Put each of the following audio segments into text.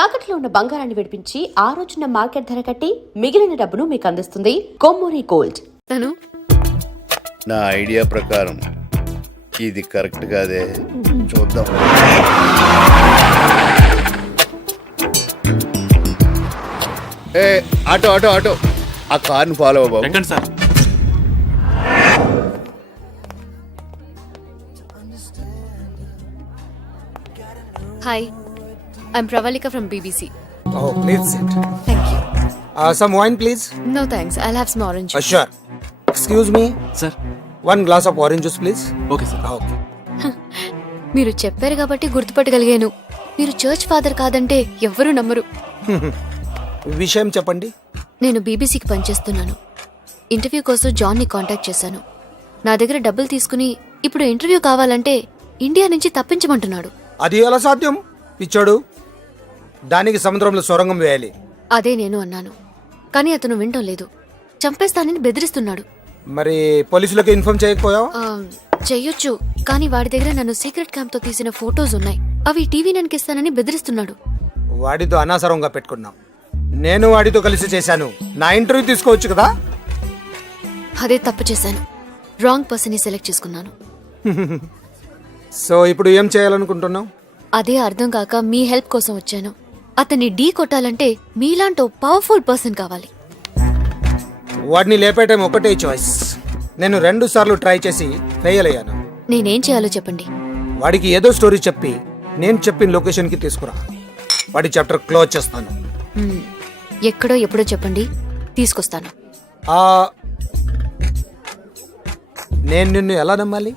తాకట్లో ఉన్న బంగారాన్ని విడిపించి ఆ రోజున మార్కెట్ ధర కట్టి మిగిలిన డబ్బును మీకు అందిస్తుంది కొమ్మూరి గోల్డ్. నా ఐడియా ప్రకారం ఇది కరెక్ట్ కాదే, చూద్దాం. ఏ ఆటో ఆటో ఆటో, ఆ కార్ని ఫాలో అవ్వ బాబు. Sir Hi, I'm Pravalika from BBC. Oh, please sit. Thank you. Some wine, please. No thanks, I'll have some orange juice. Sure. Excuse me. Sir One glass of orange juice, please. Okay sir. Okay. మీరు చెప్పారు కాబట్టి గుర్తుపట్టగలిగాను. మీరు church father కాదంటే ఎవ్వరూ నమ్మరు. విషయం చెప్పండి. నేను బీబీసీకి పనిచేస్తున్నాను. ఇంటర్వ్యూ కోసం జాన్ని కాంటాక్ట్ చేశాను. నా దగ్గర డబ్బులు తీసుకుని ఇప్పుడు ఇంటర్వ్యూ కావాలంటే ఇండియా నుంచి తప్పించమంటున్నాడు. అది ఎలా సాధ్యం? పిచ్చాడు. దానికి సముద్రంలో సొరంగం వేయాలి. అదే నేను అన్నాను, కానీ అతను వినటం లేదు. చంపేస్తానని బెదిరిస్తున్నాడు. మరి పోలీసులకు ఇన్ఫార్మ్ చేయకపోయావా? చెయ్యొచ్చు, కానీ వాడి దగ్గర నన్ను సీక్రెట్ క్యాంప్ తో తీసిన ఫోటోస్ ఉన్నాయి. అవి టీవీ ననికిస్తానని బెదిరిస్తున్నాడు. వాడితో అనవసరంగా పెట్టుకున్నాం. నేను వాడితో కలిసి చేశాను. నా ఇంటర్వ్యూ తీసుకోవచ్చు కదా. అదే తప్పు చేశాను. రాంగ్ పర్సన్ ని సెలెక్ట్ చేసుకున్నాను. సో ఇప్పుడు ఏం చేయాలనుకుంటున్నావు? అదే అర్థం కాక మీ హెల్ప్ కోసం వచ్చాను. అతన్ని ఢీ కొట్టాలంటే మీలాంటి పవర్ఫుల్ పర్సన్ కావాలి. వాడిని లేపేయటం ఒకటే చాయిస్. నేను 2 సార్లు ట్రై చేసి ఫెయిల్ అయ్యాను. నేనేం చేయాలో చెప్పండి. వాడికి ఏదో స్టోరీ చెప్పి నేను చెప్పిన లొకేషన్కి తీసుకురా. వాడి చాప్టర్ క్లోజ్ చేస్తాను. ఎక్కడో ఎప్పుడో చెప్పండి, తీసుకొస్తాను. నేను నిన్ను ఎలా నమ్మాలి?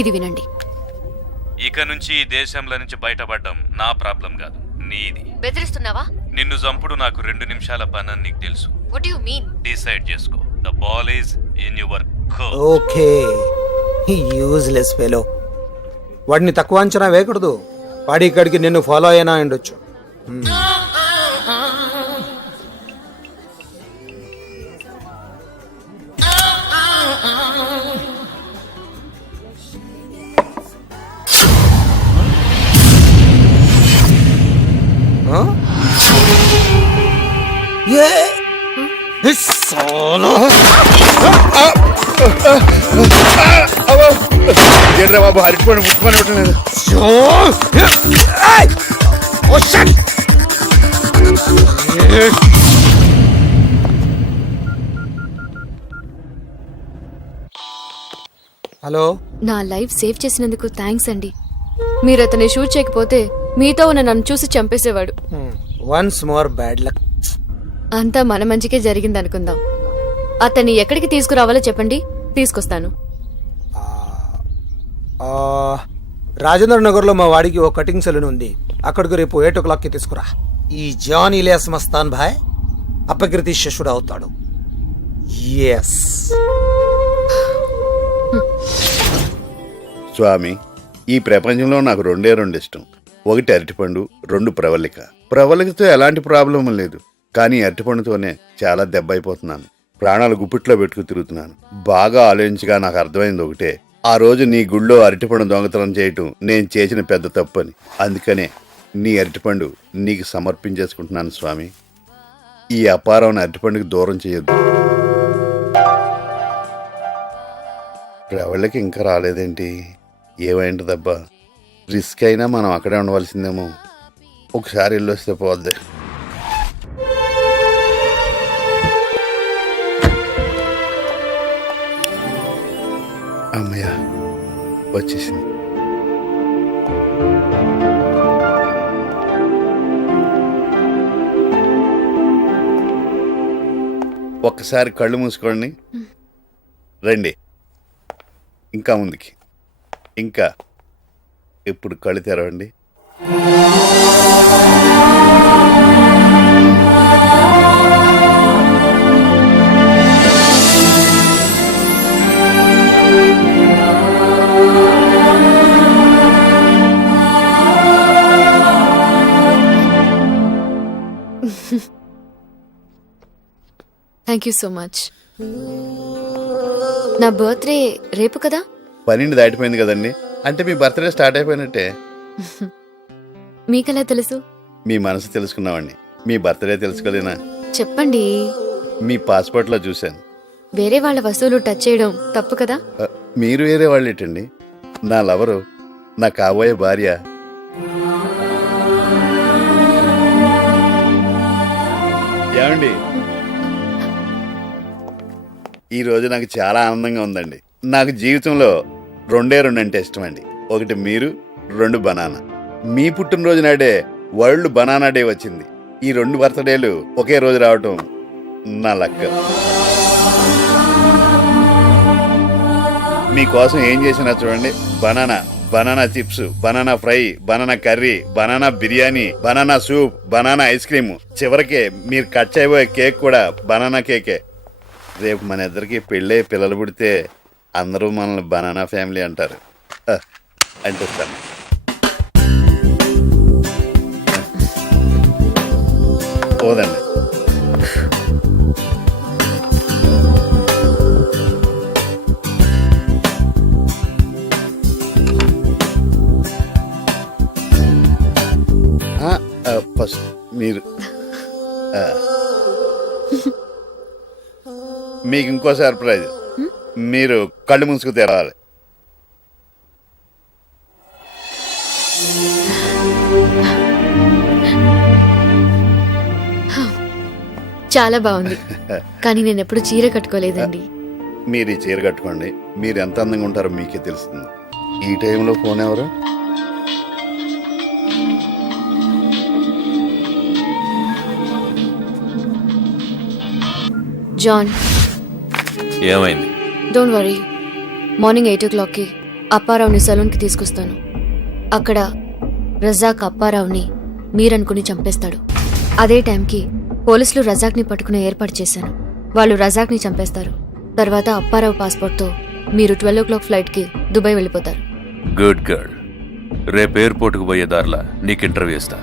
ఇది వినండి. ఇక నుంచి ఈ దేశంలో నుంచి బయటపడడం నా ప్రాబ్లం కాదు, నీది. బెదిరిస్తున్నావా? నిన్ను చంపుడు నాకు 2 నిమిషాల పని అని నీకు తెలుసు. What do you mean? Decide చేసుకో. The ball is in your court. Okay, useless fellow. వాడిని తక్కువ అంచనా వేయకూడదు. వాడి ఇక్కడికి నిన్ను ఫాలో అయినా ఉండొచ్చు. ఏంట్రా బాబు, అరటిపండు ముట్టుకొని ఉండలేదు. హలో, నా లైఫ్ సేవ్ చేసినందుకు థ్యాంక్స్ అండి. మీరు అతన్ని షూట్ చేయకపోతే మీతో ఉన్న నన్ను చూసి చంపేసేవాడు. Once more bad luck. అంతా మన మంచికే జరిగింది అనుకుందాం. అతన్ని ఎక్కడికి తీసుకురావాలో చెప్పండి, తీసుకొస్తాను. రాజేంద్ర నగర్లో మా వాడికి ఓ కటింగ్ సెలూన్ ఉంది. అక్కడికి రేపు 8 o'clockకి తీసుకురా. ఈ జాన్ ఇలియాస్ మస్తాన్ భాయ్ అపకృతి శిష్యుడు అవుతాడు. ఎస్ స్వామి, ఈ ప్రపంచంలో నాకు 2 ఇష్టం. 1 అరటిపండు, 2 ప్రవళిక. ప్రవళికతో ఎలాంటి ప్రాబ్లం లేదు, కానీ అరటిపండుతోనే చాలా దెబ్బ అయిపోతున్నాను. ప్రాణాలు గుప్పిట్లో పెట్టుకు తిరుగుతున్నాను. బాగా ఆలోచించగా నాకు అర్థమైంది ఒకటే, ఆ రోజు నీ గుళ్ళో అరటిపండు దొంగతనం చేయటం నేను చేసిన పెద్ద తప్పని. అందుకనే నీ అరటిపండు నీకు సమర్పించేసుకుంటున్నాను స్వామి. ఈ అపారం అరటిపండుకి దూరం చేయొద్దు. ప్రవళిక ఇంకా రాలేదేంటి? ఏమైంటదబ్బా? రిస్క్ అయినా మనం అక్కడే ఉండవలసిందేమో. ఒకసారి వెళ్ళొస్తే పోద్ది. అమ్మయ్య, వచ్చేసింది. ఒక్కసారి కళ్ళు మూసుకోండి. రండి, ఇంకా ముందుకి. ఇంకా ఇప్పుడు కళ్ళు తెరవండి. Thank you so much. నా బర్త్డే రేపు కదా? 12 దాటిపోయింది కదండి. అంటే మీ బర్త్డే స్టార్ట్ అయిపోయినట్టే. మీకెలా తెలుసు? మీ మనసు తెలుసుకున్నామండి. మీ బర్త్డే తెలుసుకోలేనా? చెప్పండి. మీ పాస్పోర్ట్లో చూశాను. వేరే వాళ్ళ వస్తువులు టచ్ చేయడం తప్పు కదా? మీరు వేరే వాళ్ళేటండి. నా లవరు, నా కాబోయే భార్య. ఏమండి, ఈరోజు నాకు చాలా ఆనందంగా ఉందండి. నాకు జీవితంలో రెండే రెండు అంటే ఇష్టం అండి. ఒకటి మీరు, రెండు బనానా. మీ పుట్టినరోజు నాడే వరల్డ్ బనానా డే వచ్చింది. ఈ రెండు బర్త్డేలు ఒకే రోజు రావటం నా లక్క. మీకోసం ఏం చేసినా చూడండి. Banana chips, banana fry, banana curry, banana biryani, banana soup, banana ice cream, చివరికి మీరు కట్ చేయబోయే కేక్ కూడా బనానా కేకే. రేపు మన ఇద్దరికి పెళ్ళే పిల్లలు పుడితే అందరూ మనల్ని బనానా ఫ్యామిలీ అంటారు. అంటిస్తాను. పోదండి. ఫస్ట్ మీరు మీకు ఇంకో సర్ప్రైజ్. మీరు కళ్ళు మూసుకు తెరవాలి. చాలా బాగుంది. కానీ నేను ఎప్పుడు చీర కట్టుకోలేదండి. మీరు ఈ చీర కట్టుకోండి. మీరు ఎంత అందంగా ఉంటారో మీకే తెలుస్తుంది. ఈ టైంలో ఫోన్ ఎవరు? జాన్. ఏమైంది? Don't worry. మార్నింగ్ 8 o'clockకి అప్పారావుని సలూన్కి తీసుకొస్తాను. అక్కడ రజాక్ అప్పారావుని మీరనుకుని చంపేస్తాడు. అదే టైంకి పోలీసులు రజాక్ని పట్టుకునే ఏర్పాటు చేశాను. వాళ్ళు రజాక్ని చంపేస్తారు. తర్వాత అప్పారావు పాస్పోర్ట్తో మీరు 12 o'clock ఫ్లైట్కి దుబాయ్ వెళ్ళిపోతారు. Good girl. రేపు ఎయిర్పోర్ట్కి పోయే దారిలా నీకు ఇంటర్వ్యూ ఇస్తా.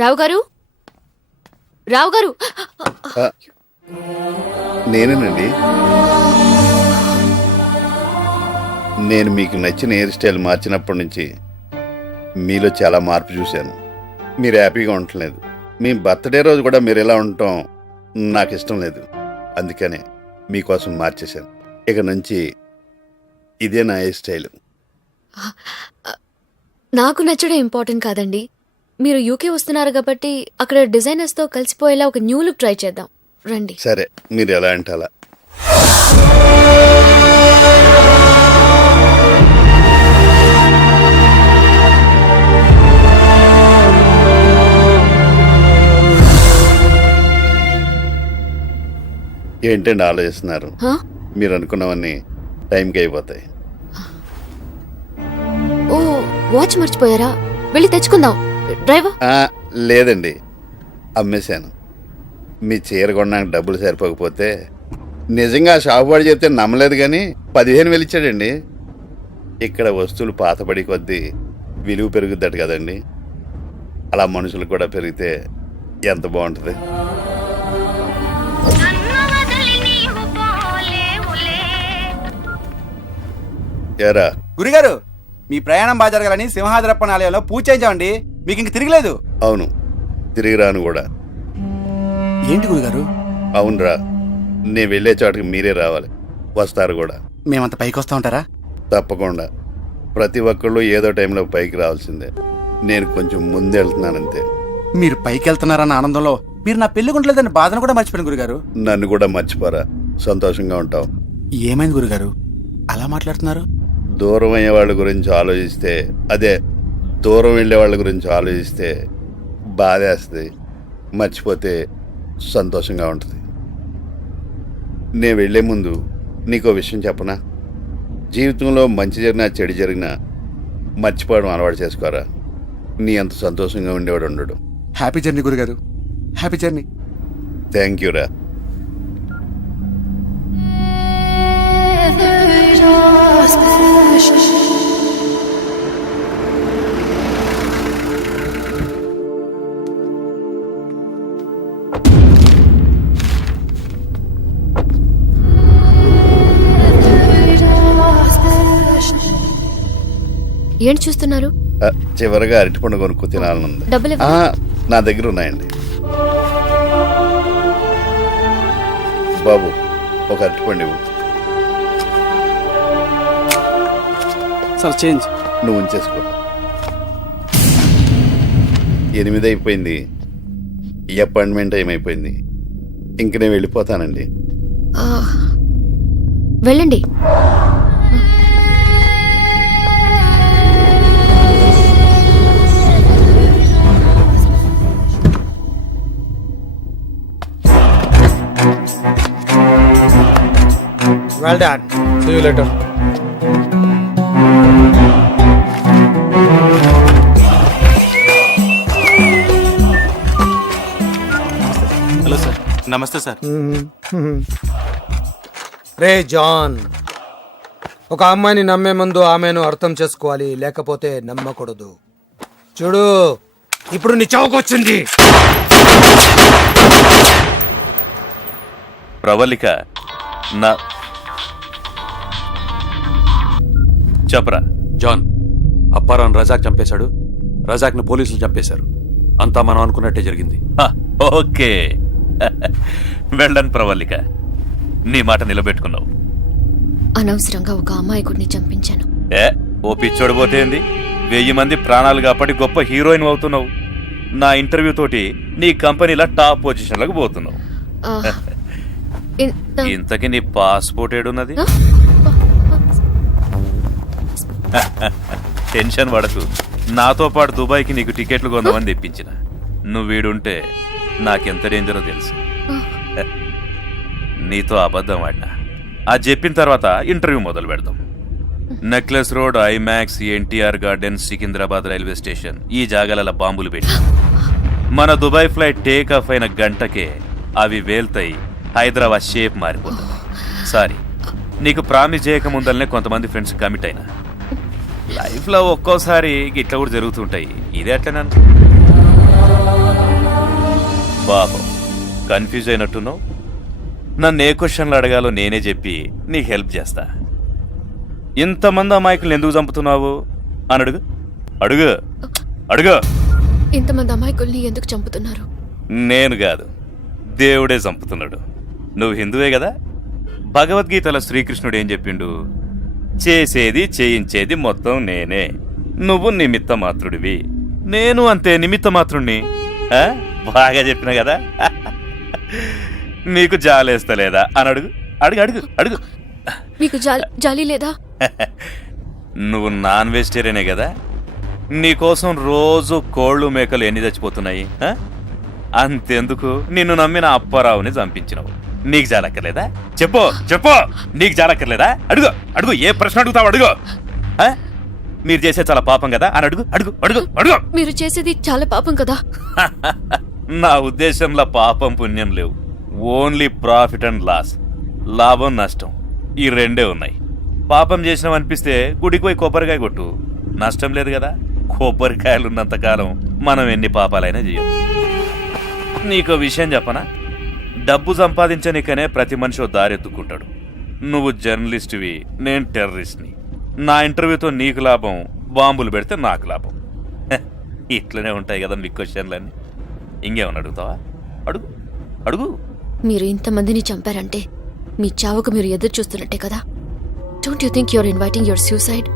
రావు గారు, రావు గారు. నేనేనండి. నేను మీకు నచ్చిన హెయిర్ స్టైల్ మార్చినప్పటి నుంచి మీలో చాలా మార్పు చూశాను. మీరు హ్యాపీగా ఉండట్లేదు. మీ బర్త్డే రోజు కూడా మీరు ఎలా ఉండటం నాకు ఇష్టం లేదు. అందుకనే మీకోసం మార్చేశాను. ఇక నుంచి ఇదే నా హెయిర్ స్టైల్. నాకు నచ్చడం ఇంపార్టెంట్ కాదండి. మీరు యూకే వస్తున్నారు కాబట్టి అక్కడ డిజైనర్స్తో కలిసిపోయేలా ఒక న్యూ లుక్ ట్రై చేద్దాం. రండి. సరే, మీరు ఎలా అంటే అలా. ఏంటండి ఆలోచిస్తున్నారు? మీరు అనుకున్నవన్నీ టైంకి అయిపోతాయి. ఓ, వాచ్ మర్చిపోయారా? వెళ్ళి తెచ్చుకుందాం. డ్రైవర్. లేదండి, అమ్మేశాను. మీ చీర కొనడానికి డబ్బులు సరిపోకపోతే నిజంగా షాపు వాడు చెప్తే నమ్మలేదు, కానీ 15,000 ఇచ్చాడండి. ఇక్కడ వస్తువులు పాతబడి కొద్దీ విలువ పెరుగుద్దట కదండి. అలా మనుషులు కూడా పెరిగితే ఎంత బాగుంటుంది. ఏరా గురిగారు, మీ ప్రయాణం బాగా జరగాలని సింహాద్రప్పన ఆలయంలో పూజ చేయించామండి. మీకు ఇంక తిరగలేదు. అవును, తిరిగి రాను కూడా. ఏంటి గురుగారు? అవునరా, నేను వెళ్ళే చోటకి మీరే రావాలి. వస్తారు కూడా. మేమంత పైకి వస్తా ఉంటారా? తప్పకుండా. ప్రతి ఒక్కళ్ళు ఏదో టైంలో పైకి రావాల్సిందే. నేను కొంచెం ముందు వెళ్తున్నానంతే. మీరు పైకి వెళ్తున్నారన్న ఆనందంలో మీరు నా పెళ్లి గుంటలేదని బాధను కూడా మర్చిపోయాను గురుగారు. నన్ను కూడా మర్చిపోరా, సంతోషంగా ఉంటావు. ఏమైంది గురుగారు అలా మాట్లాడుతున్నారు? దూరం అయ్యే వాళ్ళ గురించి ఆలోచిస్తే, అదే దూరం వెళ్ళే వాళ్ళ గురించి ఆలోచిస్తే బాధేస్తుంది. మర్చిపోతే సంతోషంగా ఉంటుంది. నేను వెళ్లే ముందు నీకో విషయం చెప్పనా? జీవితంలో మంచి జరిగినా చెడు జరిగినా మర్చిపోవడం అలవాటు చేసుకోరా. నీ అంత సంతోషంగా ఉండేవాడు ఉండడు. హ్యాపీ జర్నీ గురుగారు, హ్యాపీ జర్నీ. థ్యాంక్ యూ రా. ఏంటి చూస్తున్నారు? చివరిగా అరటిపండు కొనుక్కు తినాలనుంది. డబ్బులు ఆ, నా దగ్గర ఉన్నాయండి. బాబు, ఒక అరటిపండు ఇవ్వు. Sir change. నువ్వు ఉంచేసుకో. 8 అయిపోయింది. ఈ అపాయింట్మెంట్ టైం అయిపోయింది. ఇంక నేను వెళ్ళిపోతానండి. ఆ, వెళ్ళండి. Well done. See you later. Hello sir. నమస్తే సార్. రే జాన్, ఒక అమ్మాయిని నమ్మే ముందు ఆమెను అర్థం చేసుకోవాలి, లేకపోతే నమ్మకూడదు. చూడు, ఇప్పుడు నీ చౌకొచ్చింది. ప్రవళిక నా చెప్పరా. జాన్, అప్పారావుని రజాక్ చంపేశాడు. రజాక్ని పోలీసులు చంపేశారు. అంతా మనం అనుకున్నట్టే జరిగింది. ఓకే. వెళ్ళను ప్రవళిక, నీ మాట నిలబెట్టుకున్నావు. అనవసరంగా ఒక అమాయకుడిని చంపించాను. ఓ పిచ్చోడు పోతేంది, 1000 మంది ప్రాణాలు కాపాడి గొప్ప హీరోయిన్ అవుతున్నావు. నా ఇంటర్వ్యూ తోటి నీ కంపెనీలో టాప్ పొజిషన్లకు పోతున్నావు. ఆ, ఇంతకీ నీ పాస్పోర్ట్ ఏడున్నది? టెన్షన్ పడకు, నాతో పాటు దుబాయ్కి నీకు టికెట్లు కొందామని తెప్పించిన. నువ్వు వీడుంటే నాకెంత డేంజరో తెలుసు. నీతో అబద్ధం ఆడినా. అది చెప్పిన తర్వాత ఇంటర్వ్యూ మొదలు పెడదాం. Necklace road, IMAX, NTR garden, Secunderabad railway station, ఈ జాగాల బాంబులు పెట్టి మన దుబాయ్ ఫ్లైట్ టేక్ ఆఫ్ అయిన గంటకే అవి వేల్తాయి. హైదరాబాద్ షేప్ మారిపోతుంది. సారీ, నీకు ప్రామిస్ చేయకముందలనే కొంతమంది ఫ్రెండ్స్ కమిట్ అయినా. లైఫ్లో ఒక్కోసారి ఇట్లా కూడా జరుగుతుంటాయి. ఇదే అట్లా పాపం కన్ఫ్యూజ్ అయినట్టున్నావు. నన్ను ఏ క్వశ్చన్లు అడగాలో నేనే చెప్పి నీకు హెల్ప్ చేస్తా. ఇంతమంది అమాయకులను ఎందుకు చంపుతున్నావు అని అడుగు. అడుగు అడుగు. ఇంతమంది అమాయకుల్ని ఎందుకు చంపుతున్నారు? నేను కాదు, దేవుడే చంపుతున్నాడు. నువ్వు హిందువే కదా. భగవద్గీతలో శ్రీకృష్ణుడు ఏం చెప్పిండు? చేసేది చేయించేది మొత్తం నేనే, నువ్వు నిమిత్త మాత్రుడివి, నేను అంతే నిమిత్త మాత్రుడిని. బాగా చెప్పిన కదా. మీకు జాలేస్తలేదా అని అడుగు. అడుగు అడుగు అడుగు. మీకు జాలి లేదా? నువ్వు నాన్ వెజిటేరియనే కదా. నీకోసం రోజు కోళ్ళు మేకలు ఎన్ని చచ్చిపోతున్నాయి. అంతెందుకు నిన్ను నమ్మిన అప్పారావుని చంపించినవు. నీకు జాలక్కర్లేదా? చెప్పు చెప్పు, నీకు జాలక్కర్లేదా? అడుగు అడుగు, ఏ ప్రశ్న అడుగుతావు అడుగు. మీరు చేసే చాలా పాపం కదా అని అడుగు. అడుగు అడుగు అడుగు. మీరు చేసేది చాలా పాపం కదా. నా ఉద్దేశంలో పాపం పుణ్యం లేవు, ఓన్లీ ప్రాఫిట్ అండ్ లాస్, లాభం నష్టం, ఈ రెండే ఉన్నాయి. పాపం చేసినాం అనిపిస్తే గుడికి పోయి కొబ్బరికాయ కొట్టు, నష్టం లేదు కదా. కొబ్బరికాయలు ఉన్నంతకాలం మనం ఎన్ని పాపాలైనా చేయొచ్చు. నీకో విషయం చెప్పనా? డబ్బు సంపాదించనికనే ప్రతి మనిషి దారెత్తుకుంటాడు. నువ్వు జర్నలిస్ట్వి, నేను టెర్రరిస్ట్ని. నా ఇంటర్వ్యూతో నీకు లాభం, బాంబులు పెడితే నాకు లాభం. ఇట్లనే ఉంటాయి కదా మీ క్వశ్చన్లన్నీ. ఇంకేమన్నా అడుగుతావా? అడుగు అడుగు. మీరు ఇంతమందిని చంపారంటే మీ చావుకు మీరు ఎదురు చూస్తున్నట్టే కదా. Don't you think you're inviting your suicide?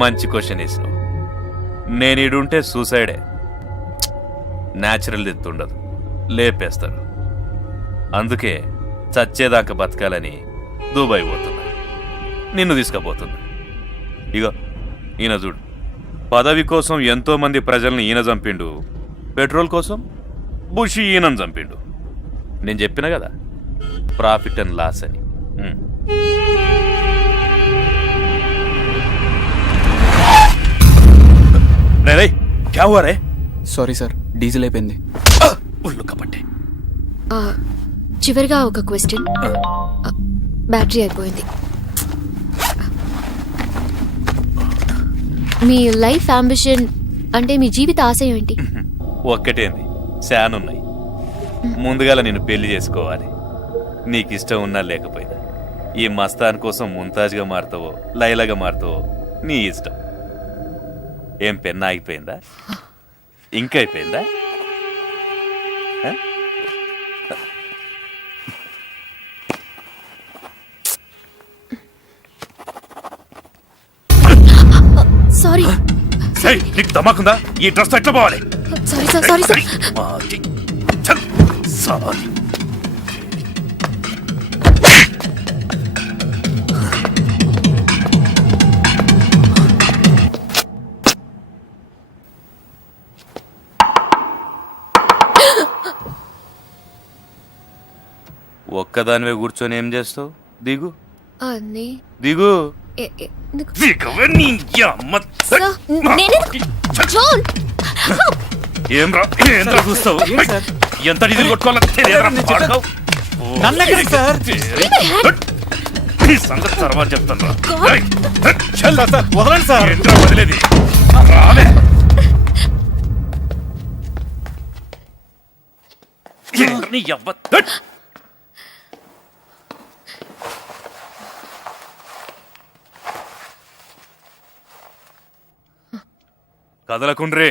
మంచి క్వశ్చన్ వేసినావు. నేను ఇడుంటే సూసైడే. న్యాచురల్ డెత్ ఉండదు, లేపేస్తారు. అందుకే చచ్చేదాకా బతకాలని దుబాయ్ పోతున్నా, నిన్ను తీసుకుపోతున్నా. ఇగో ఈయన చూడు, పదవి కోసం ఎంతో మంది ప్రజల్ని ఈయన చంపిండు, పెట్రోల్ కోసం బుషి ఈయనను చంపిండు. నేను చెప్పిన కదా ప్రాఫిట్ అండ్ లాస్ అని. రే క్యా హువా రే? సారీ సార్, డీజిల్ అయిపోయింది. ఉల్లు కపట్టే. చివరిగా ఒక క్వశ్చన్. బ్యాటరీ అయిపోయింది. మీ లైఫ్ అంబిషన్ అంటే మీ జీవిత ఆశయం ఏంటి? ఒక్కటేంది, శానున్నాయి. ముందుగాల నేను పెళ్లి చేసుకోవాలి. నీకు ఇష్టం ఉన్నా లేకపోయినా. ఈ మస్తాన్ కోసం ముంతాజ్గా మారుతావో లైలాగా మారుతావో నీ ఇష్టం. ఏం పెన్న ఆగిపోయిందా? ఇంకా అయిపోయిందా? సారీ నీకు దమాకుందా? ఈ డ్రెస్ ఎట్లా పోవాలి? Sorry sir, sorry sir. Sorry. ఒక్కదానివే కూర్చొని ఏం చేస్తావు? దిగు అన్నీ దిగు. ఎందుకు? దిగవే నీ అమ్మ. Sir, John! ఏంరా చూస్తావు? ఎంత డీజిల్ కొట్టుకోవాలో తెలియదురా, పాడుకోవు. ఈ సంగతి తర్వాత చెప్తాను రా. వదలండి సార్. ఏంట్రా వదిలేది? రాలే. నీ అవ్వ. కదలకుండ్రే.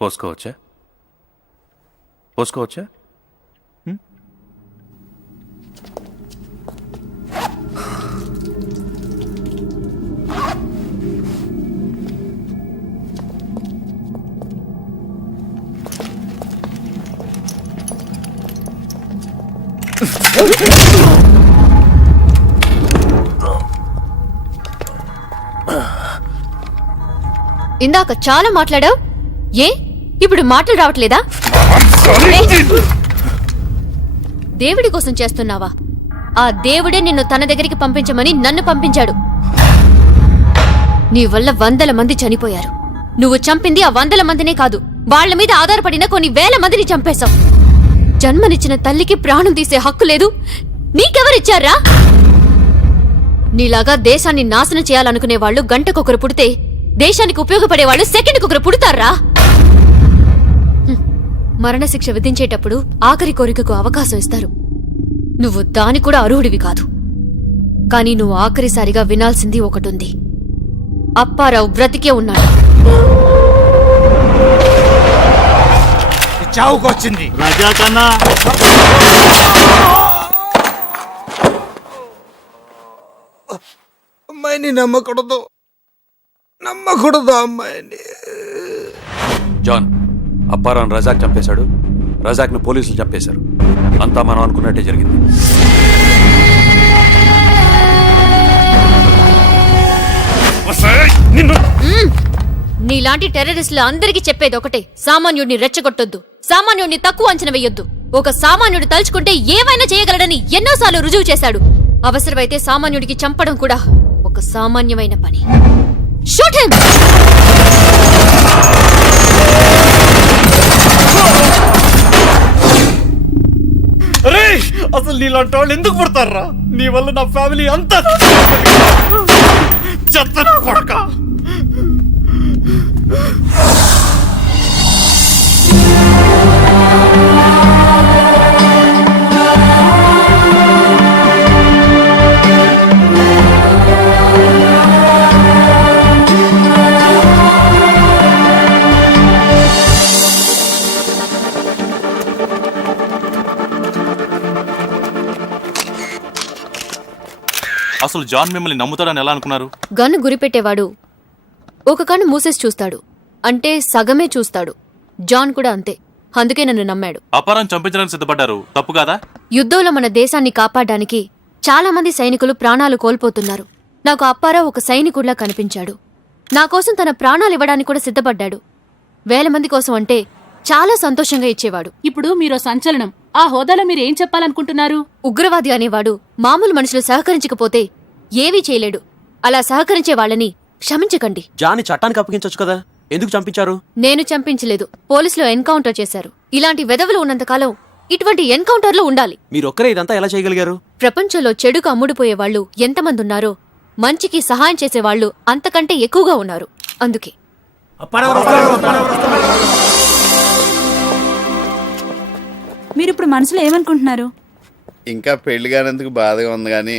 పోసుకోవచ్చా? పోసుకోవచ్చా? ఇందాక చాలా మాట్లాడావు, ఏ ఇప్పుడు మాటలు రావట్లేదా? దేవుడి కోసం చేస్తున్నావా? ఆ దేవుడే నిన్ను తన దగ్గరికి పంపించమని నన్ను పంపించాడు. నీ వల్ల 100 మంది చనిపోయారు. నువ్వు చంపింది ఆ 100 మందినే కాదు, వాళ్ల మీద ఆధారపడిన కొన్ని వేల మందిని చంపేశావు. జన్మనిచ్చిన తల్లికి ప్రాణం తీసే హక్కు లేదు, నీకెవరిచ్చారా? నీలాగా దేశాన్ని నాశనం చేయాలనుకునే వాళ్ళు గంటకొకరు పుడితే, దేశానికి ఉపయోగపడేవాళ్ళు సెకండ్కొకరు పుడతారా? మరణశిక్ష విధించేటప్పుడు ఆఖరి కోరికకు అవకాశం ఇస్తారు. నువ్వు దాని కూడా అర్హుడివి కాదు. కానీ నువ్వు ఆఖరిసారిగా వినాల్సింది ఒకటుంది. అప్పారావు బ్రతికే ఉన్నాడు. చావుకొచ్చింది. రాజా కన్నా అమ్మాయిని నమ్మకూడదు అమ్మాయిని. జాన్, అప్పారావుని రజాక్ చంపేశాడు. రజాక్ను పోలీసులు చంపేశారు. అంతా మనం అనుకున్నట్టే జరిగింది. నీలాంటి టెర్రరిస్టులు అందరికీ చెప్పేది ఒకటే, సామాన్యుడిని రెచ్చగొట్టొద్దు, సామాన్యుడిని తక్కువ అంచనా వేయొద్దు. ఒక సామాన్యుడు తలుచుకుంటే ఏమైనా చేయగలడని ఎన్నోసార్లు రుజువు చేశాడు. అవసరమైతే సామాన్యుడికి చంపడం కూడా ఒక సామాన్యమైన పని. Shoot him! అసలు నీలాంటి వాళ్ళు ఎందుకు పుడతారా? నీ వల్ల నా ఫ్యామిలీ అంతా చెత్త కొడక. అసలు జాన్ మిమ్మల్ని నమ్ముతాడని ఎలా అనుకున్నారు? గన్ను గురిపెట్టేవాడు ఒక కన్ను మూసేసి చూస్తాడు, అంటే సగమే చూస్తాడు. జాన్ కూడా అంతే. అందుకే నన్ను నమ్మాడు. అపారం చంపించడానికి సిద్ధపడ్డారు, తప్పు కాదా? యుద్ధంలో మన దేశాన్ని కాపాడడానికి చాలా మంది సైనికులు ప్రాణాలు కోల్పోతున్నారు. నాకు అప్పారావు ఒక సైనికుడిలా కనిపించాడు. నా కోసం తన ప్రాణాలు ఇవ్వడానికి కూడా సిద్ధపడ్డాడు. 1000 మంది కోసం అంటే చాలా సంతోషంగా ఇచ్చేవాడు. ఇప్పుడు మీరో సంచలనం. ఆ హోదాలో మీరేం చెప్పాలనుకుంటున్నారు? ఉగ్రవాది అనేవాడు మామూలు మనుషులు సహకరించకపోతే ఏవీ చేయలేడు. అలా సహకరించే వాళ్ళని క్షమించకండి. జాని చట్టానికి అప్పగించొచ్చు కదా, ఎందుకు చంపించారు? నేను చంపించలేదు, పోలీసులు ఎన్కౌంటర్ చేశారు. ఇలాంటి వెధవులు ఉన్నంతకాలం ఇటువంటి ఎన్కౌంటర్లు ఉండాలి. మీరొక్కరే ఇదంతా ఎలా చేయగలిగారు? ప్రపంచంలో చెడుకు అమ్ముడుపోయేవాళ్లు ఎంతమంది ఉన్నారో మంచికి సహాయం చేసేవాళ్లు అంతకంటే ఎక్కువగా ఉన్నారు. అందుకే మీరిప్పుడు మనసులో ఏమనుకుంటున్నారు? ఇంకా పెళ్లి కానందుకు బాధగా ఉంది కానీ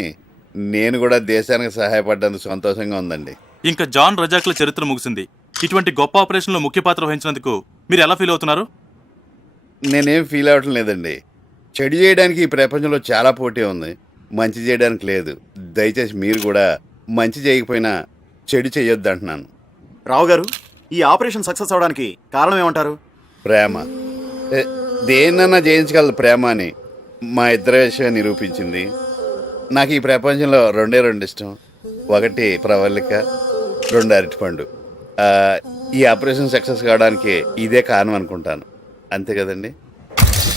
నేను కూడా దేశానికి సహాయపడ్డందుకు సంతోషంగా ఉందండి. ఇంకా జాన్ రజాక్ల చరిత్ర ముగిసింది. ఇటువంటి గొప్ప ఆపరేషన్లో ముఖ్య పాత్ర వహించినందుకు మీరు ఎలా ఫీల్ అవుతున్నారు? నేనేం ఫీల్ అవ్వటం లేదండి. చెడు చేయడానికి ఈ ప్రపంచంలో చాలా పోటీ ఉంది, మంచి చేయడానికి లేదు. దయచేసి మీరు కూడా మంచి చేయకపోయినా చెడు చేయొద్దు అంటున్నాను. రావు గారు, ఈ ఆపరేషన్ సక్సెస్ అవడానికి కారణం ఏమంటారు? ప్రేమ. దేన్నన్నా జయించగలదు ప్రేమ అని మా ఇద్దరి విషయం నిరూపించింది. నాకు ఈ ప్రపంచంలో 2 ఇష్టం. 1 ప్రవళిక, 2 అరటిపండు. ఈ ఆపరేషన్ సక్సెస్ కావడానికి ఇదే కారణం అనుకుంటాను. అంతే కదండి?